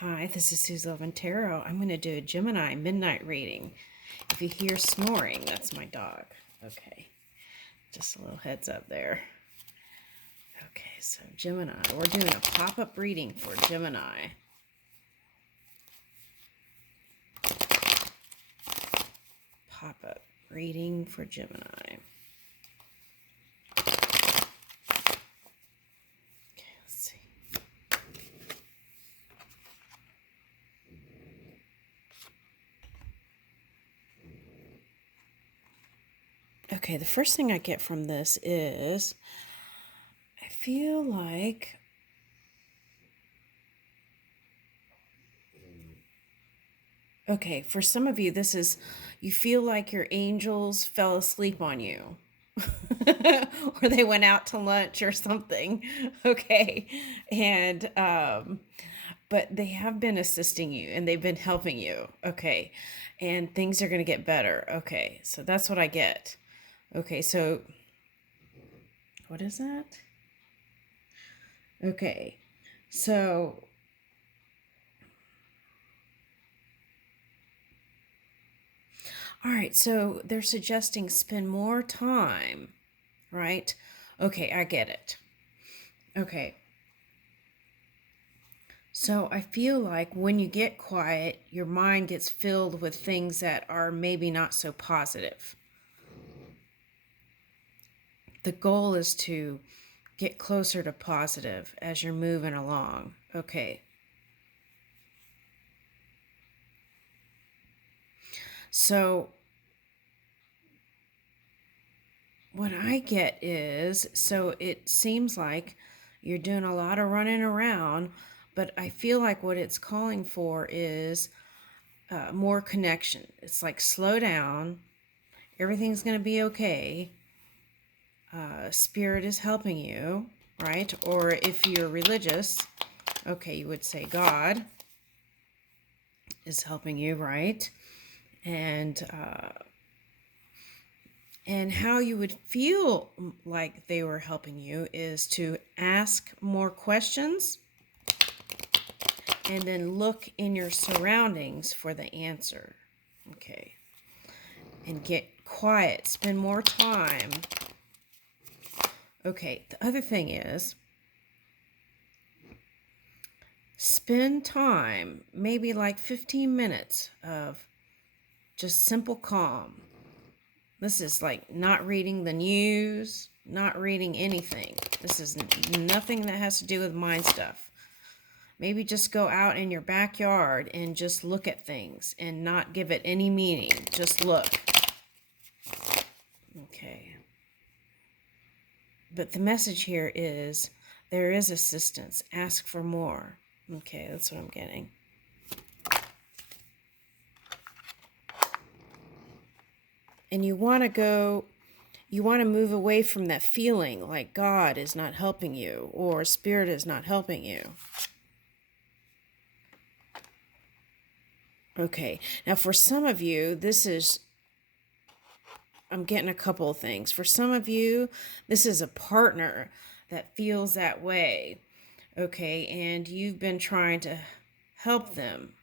Hi, this is Suze Love and Tarot. I'm going to do a Gemini midnight reading. If you hear snoring, that's my dog. Okay, just a little heads up there. Okay, so Gemini, we're doing a pop-up reading for Gemini. Pop-up reading for Gemini. Okay, let's see. Okay, the first thing I get from this is I feel like okay, for some of you, this is you feel like your angels fell asleep on you. Or they went out to lunch or something. Okay. And but they have been assisting you and they've been helping you. Okay. And things are going to get better. Okay. So that's what I get. Okay, so what is that? Okay. So all right, so they're suggesting spend more time, right? Okay, I get it. Okay. So I feel like when you get quiet, your mind gets filled with things that are maybe not so positive. The goal is to get closer to positive as you're moving along. Okay. So what I get is, so it seems like you're doing a lot of running around, but I feel like what it's calling for is more connection. It's like slow down. Everything's going to be okay. Spirit is helping you, right? Or if you're religious, okay, you would say God is helping you, right? And how you would feel like they were helping you is to ask more questions and then look in your surroundings for the answer. Okay. And get quiet. Spend more time. Okay. The other thing is spend time, maybe like 15 minutes of just simple calm. This is like not reading the news, not reading anything. This is nothing that has to do with mind stuff. Maybe just go out in your backyard and just look at things and not give it any meaning. Just look. Okay. But the message here is there is assistance. Ask for more. Okay, that's what I'm getting. And you want to move away from that feeling like God is not helping you or Spirit is not helping you. Okay, now for some of you, I'm getting a couple of things. For some of you, this is a partner that feels that way. Okay, and you've been trying to help them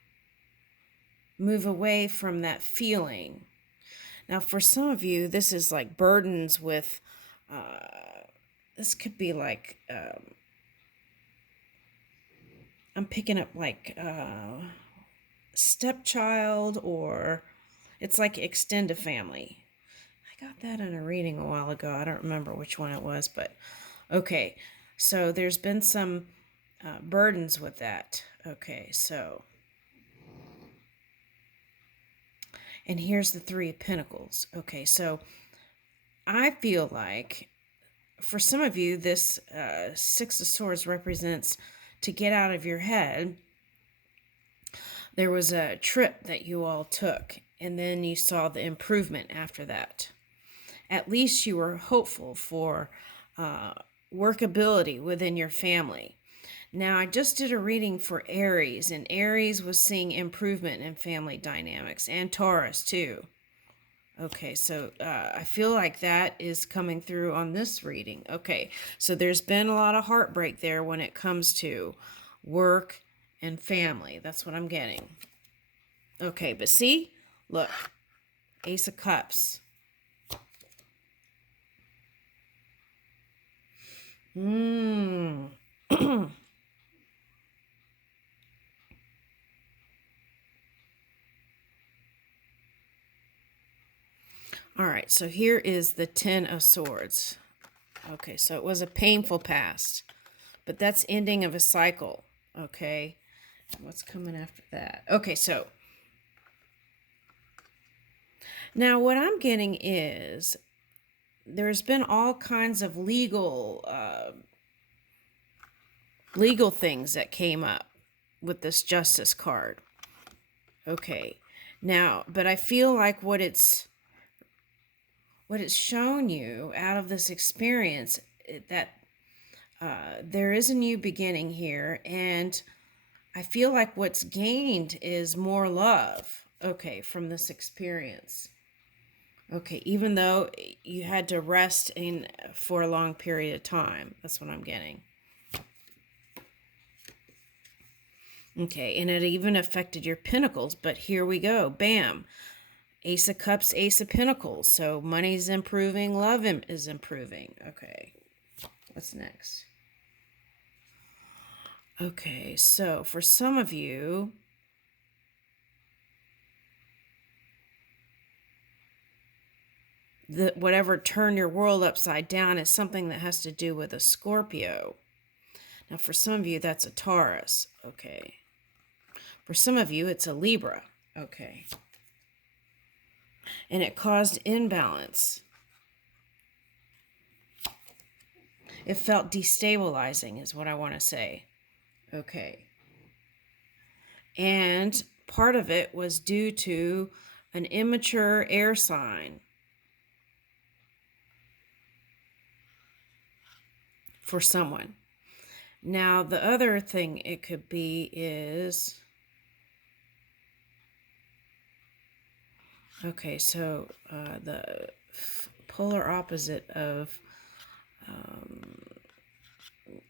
move away from that feeling. Now, for some of you, this is like burdens with, this could be like, I'm picking up like stepchild, or it's like extended family. I got that in a reading a while ago. I don't remember which one it was, but okay. So there's been some burdens with that. Okay, so. And here's the Three of Pentacles. Okay, so I feel like for some of you, this Six of Swords represents to get out of your head. There was a trip that you all took, and then you saw the improvement after that. At least you were hopeful for workability within your family. Now, I just did a reading for Aries, and Aries was seeing improvement in family dynamics, and Taurus too. Okay, so I feel like that is coming through on this reading. Okay, so there's been a lot of heartbreak there when it comes to work and family. That's what I'm getting. Okay, but see? Look. Ace of Cups. Mmm. All right, so here is the Ten of Swords. Okay, so it was a painful past, but that's ending of a cycle. Okay, what's coming after that? Okay, so now what I'm getting is there's been all kinds of legal things that came up with this Justice card. Okay, now, but I feel like what it's shown you out of this experience that there is a new beginning here, and I feel like what's gained is more love, okay, from this experience. Okay, even though you had to rest in for a long period of time. That's what I'm getting. Okay, and it even affected your pentacles, but here we go. Bam. Ace of Cups, Ace of Pentacles. So money's improving, love is improving. Okay, what's next? Okay, so for some of you, whatever turned your world upside down is something that has to do with a Scorpio. Now, for some of you, that's a Taurus. Okay. For some of you, it's a Libra. Okay. And it caused imbalance. It felt destabilizing, is what I want to say. Okay. And part of it was due to an immature air sign. For someone. Now, the other thing it could be is, okay, so the polar opposite of,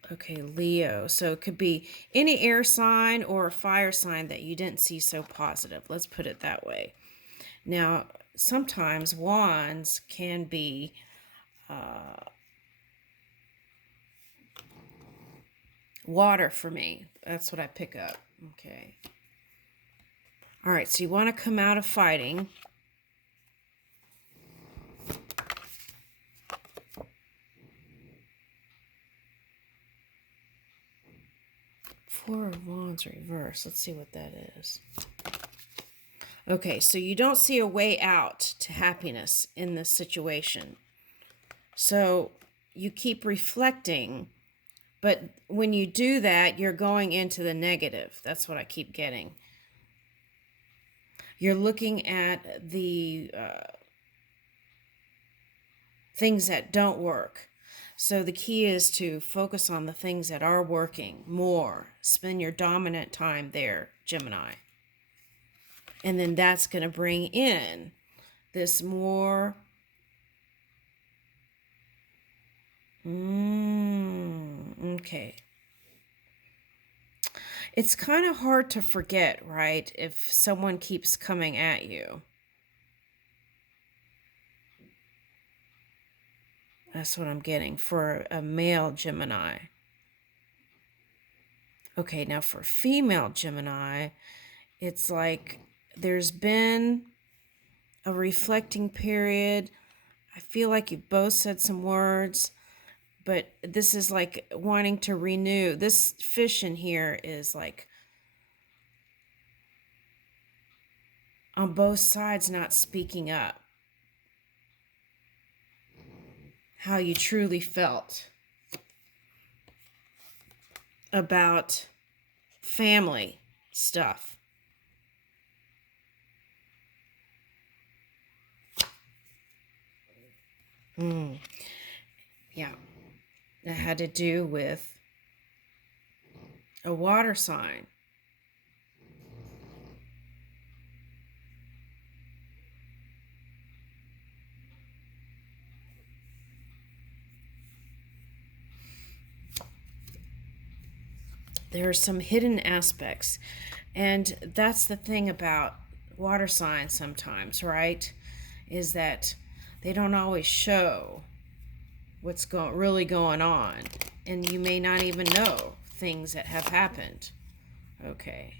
okay, Leo. So it could be any air sign or a fire sign that you didn't see so positive. Let's put it that way. Now, sometimes wands can be water for me. That's what I pick up. Okay. All right, so you want to come out of fighting. Four of Wands reverse. Let's see what that is. Okay, so you don't see a way out to happiness in this situation. So you keep reflecting, but when you do that, you're going into the negative. That's what I keep getting. You're looking at the things that don't work. So the key is to focus on the things that are working more. Spend your dominant time there, Gemini. And then that's going to bring in this more okay. It's kind of hard to forget, right? If someone keeps coming at you. That's what I'm getting for a male Gemini. Okay, now for female Gemini, it's like there's been a reflecting period. I feel like you both said some words, but this is like wanting to renew. This fish in here is like on both sides not speaking up. How you truly felt about family stuff. Yeah, that had to do with a water sign. there are some hidden aspects. And that's the thing about water signs sometimes, right? Is that they don't always show what's really going on. And you may not even know things that have happened. Okay.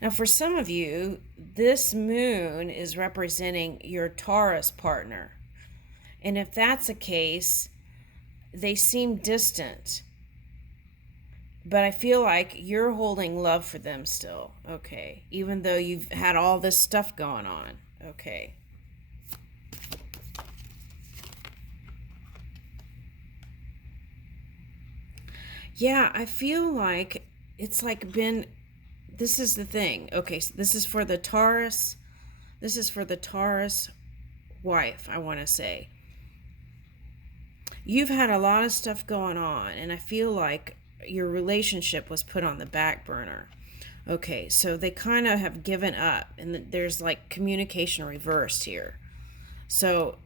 Now, for some of you, this moon is representing your Taurus partner. And if that's the case, they seem distant. But I feel like you're holding love for them still, okay? Even though you've had all this stuff going on, okay? Yeah, I feel like it's like been, this is the thing. Okay, so this is for the Taurus. This is for the Taurus wife, I want to say. You've had a lot of stuff going on, and I feel like your relationship was put on the back burner. Okay, so they kind of have given up, and there's like communication reversed here. So,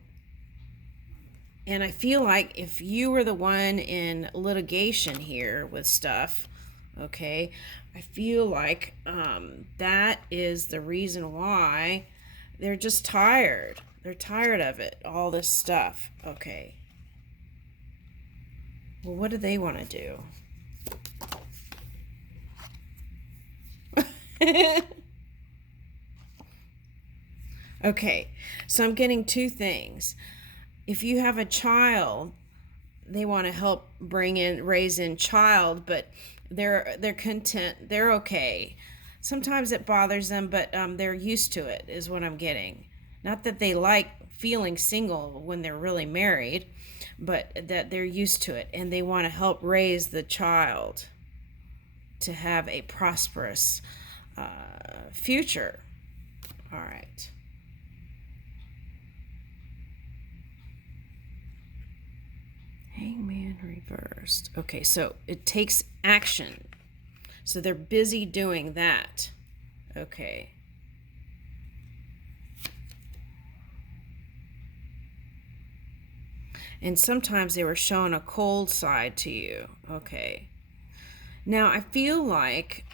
and I feel like if you were the one in litigation here with stuff, okay, I feel like that is the reason why they're just tired. They're tired of it, all this stuff. Okay. Well, what do they want to do? Okay, so I'm getting two things. If you have a child, they want to help raise in child, but they're content, they're okay. Sometimes it bothers them, but they're used to it, is what I'm getting. Not that they like feeling single when they're really married, but that they're used to it, and they want to help raise the child to have a prosperous future. All right. Hangman reversed. Okay, so it takes action. So they're busy doing that. Okay. And sometimes they were showing a cold side to you. Okay. Now, I feel like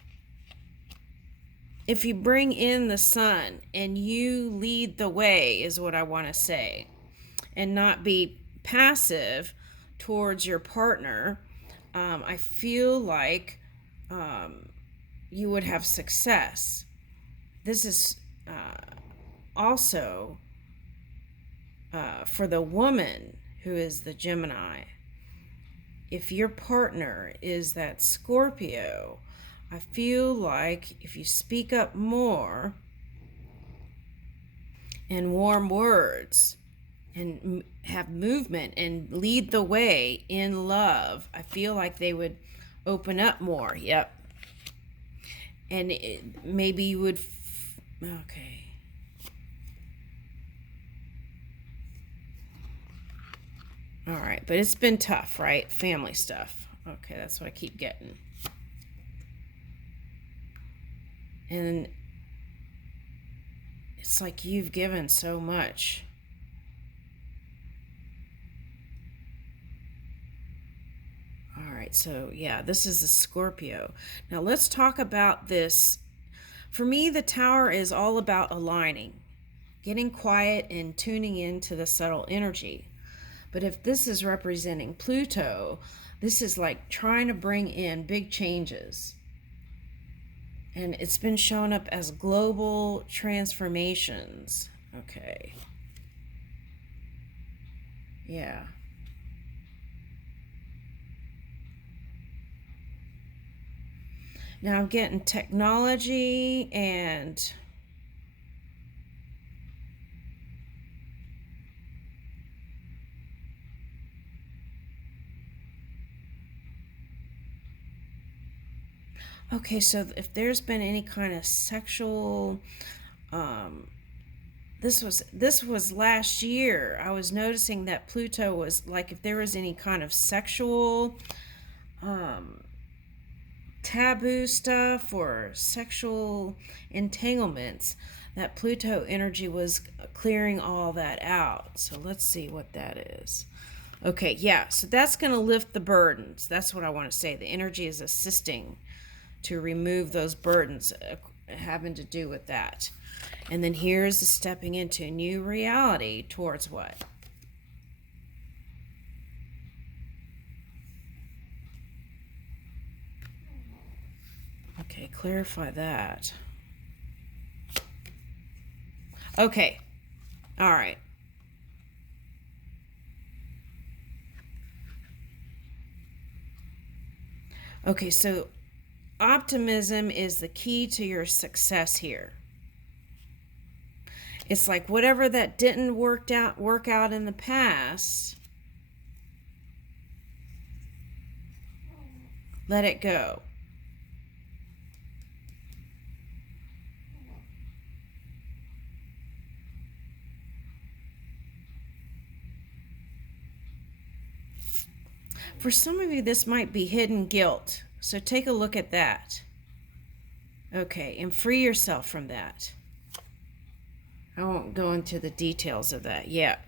if you bring in the sun and you lead the way, is what I want to say, and not be passive towards your partner, I feel like you would have success. This is also for the woman who is the Gemini. If your partner is that Scorpio, I feel like if you speak up more in warm words and have movement and lead the way in love, I feel like they would open up more. Yep. And maybe you would, okay. All right, but it's been tough, right? Family stuff. Okay, that's what I keep getting. And it's like you've given so much. All right, so yeah, this is a Scorpio. Now let's talk about this. For me, the Tower is all about aligning, getting quiet and tuning into the subtle energy. But if this is representing Pluto, this is like trying to bring in big changes. And it's been shown up as global transformations. Okay. Yeah. Now I'm getting technology and okay, so if there's been any kind of sexual this was last year. I was noticing that Pluto was like if there was any kind of sexual taboo stuff or sexual entanglements, that Pluto energy was clearing all that out. So let's see what that is. Okay, yeah, so that's going to lift the burdens. That's what I want to say. The energy is assisting to remove those burdens having to do with that. And then here's the stepping into a new reality towards what? Okay, clarify that. Okay, all right. Okay, so optimism is the key to your success here. It's like whatever that didn't work out in the past, let it go. For some of you, this might be hidden guilt. So take a look at that. Okay, and free yourself from that. I won't go into the details of that yet.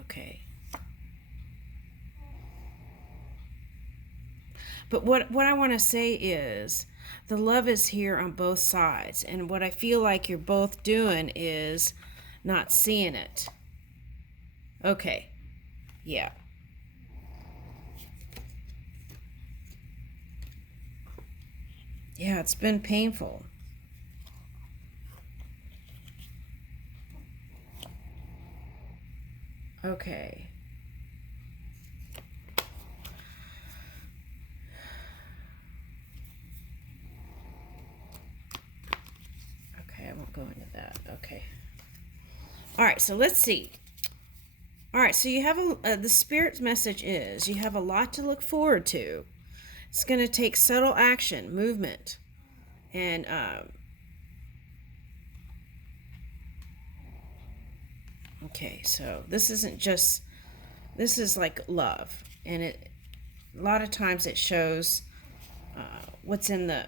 Okay. But what I want to say is the love is here on both sides. And what I feel like you're both doing is not seeing it. Okay. Yeah. Yeah, it's been painful. Okay. Okay, I won't go into that. Okay. All right, so let's see. All right, so you have the spirit's message is you have a lot to look forward to. It's going to take subtle action, movement, and okay, so this is like love, and a lot of times it shows what's in the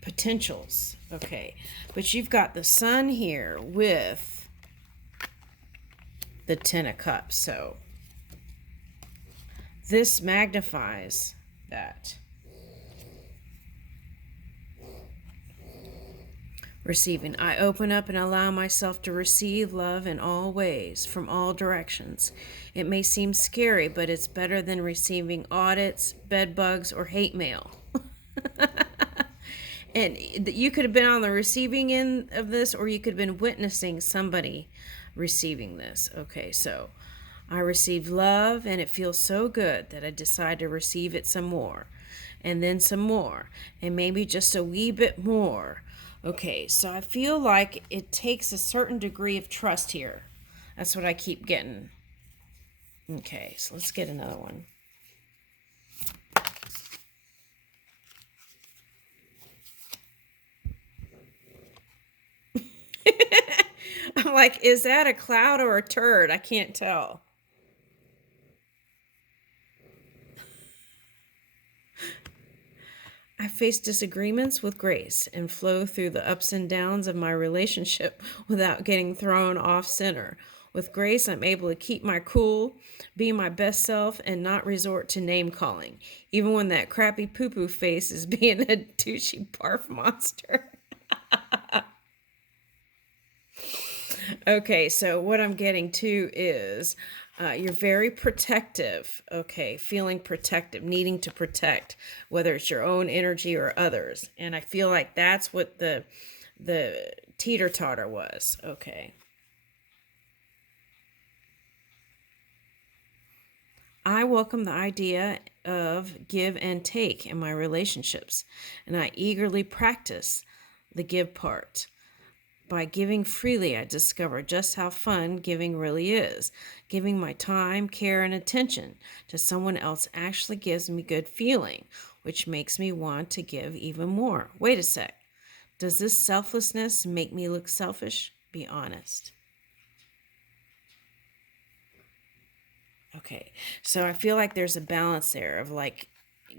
potentials. Okay, but you've got the sun here with the Ten of Cups, so this magnifies that. Receiving. I open up and allow myself to receive love in all ways, from all directions. It may seem scary, but it's better than receiving audits, bed bugs, or hate mail. And you could have been on the receiving end of this, or you could have been witnessing somebody receiving this. Okay, so I receive love, and it feels so good that I decide to receive it some more, and then some more, and maybe just a wee bit more. Okay, so I feel like it takes a certain degree of trust here. That's what I keep getting. Okay, so let's get another one. I'm like, is that a cloud or a turd? I can't tell. I face disagreements with grace and flow through the ups and downs of my relationship without getting thrown off center. With grace, I'm able to keep my cool, be my best self, and not resort to name calling, even when that crappy poo poo face is being a douchey barf monster. Okay, so what I'm getting to is you're very protective, okay, feeling protective, needing to protect, whether it's your own energy or others. And I feel like that's what the teeter-totter was, okay. I welcome the idea of give and take in my relationships, and I eagerly practice the give part. By giving freely, I discover just how fun giving really is. Giving my time, care, and attention to someone else actually gives me good feeling, which makes me want to give even more. Wait a sec. Does this selflessness make me look selfish? Be honest. Okay, so I feel like there's a balance there of like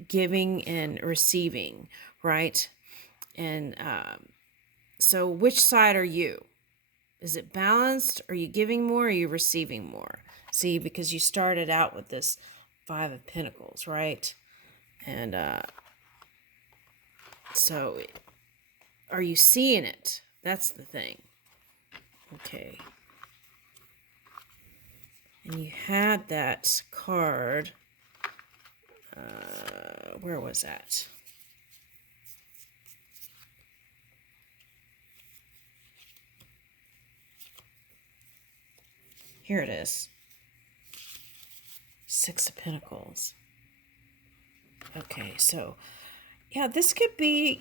giving and receiving, right? And So which side are you? Is it balanced? Are you giving more? Or are you receiving more? See, because you started out with this Five of Pentacles, right? And so are you seeing it? That's the thing. Okay. And you had that card. Where was that? Here it is. Six of Pentacles. Okay, so yeah, this could be,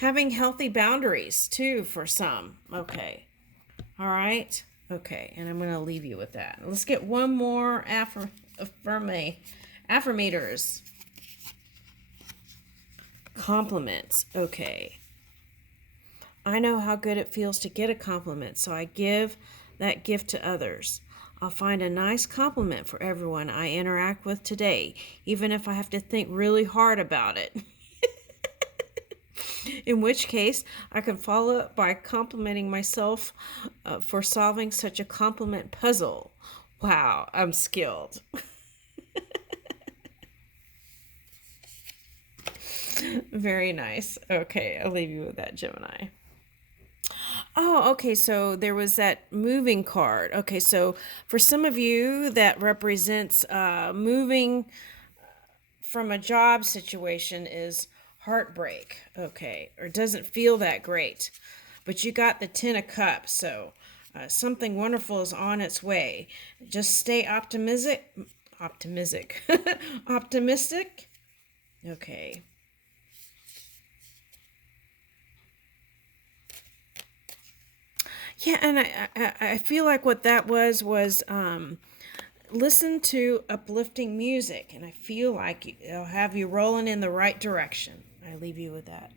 having healthy boundaries too for some. Okay. All right. Okay, and I'm going to leave you with that. Let's get one more affirmators. Compliments. Okay. I know how good it feels to get a compliment, so I give that gift to others. I'll find a nice compliment for everyone I interact with today, even if I have to think really hard about it. In which case, I can follow up by complimenting myself for solving such a compliment puzzle. Wow, I'm skilled. Very nice. Okay, I'll leave you with that, Gemini. Oh, okay. So there was that moving card. Okay, so for some of you, that represents moving from a job situation is heartbreak. Okay, or doesn't feel that great. But you got the Ten of Cups, so something wonderful is on its way. Just stay optimistic. Optimistic. Optimistic. Okay. Yeah, and I feel like what that was listen to uplifting music, and I feel like it'll have you rolling in the right direction. I leave you with that.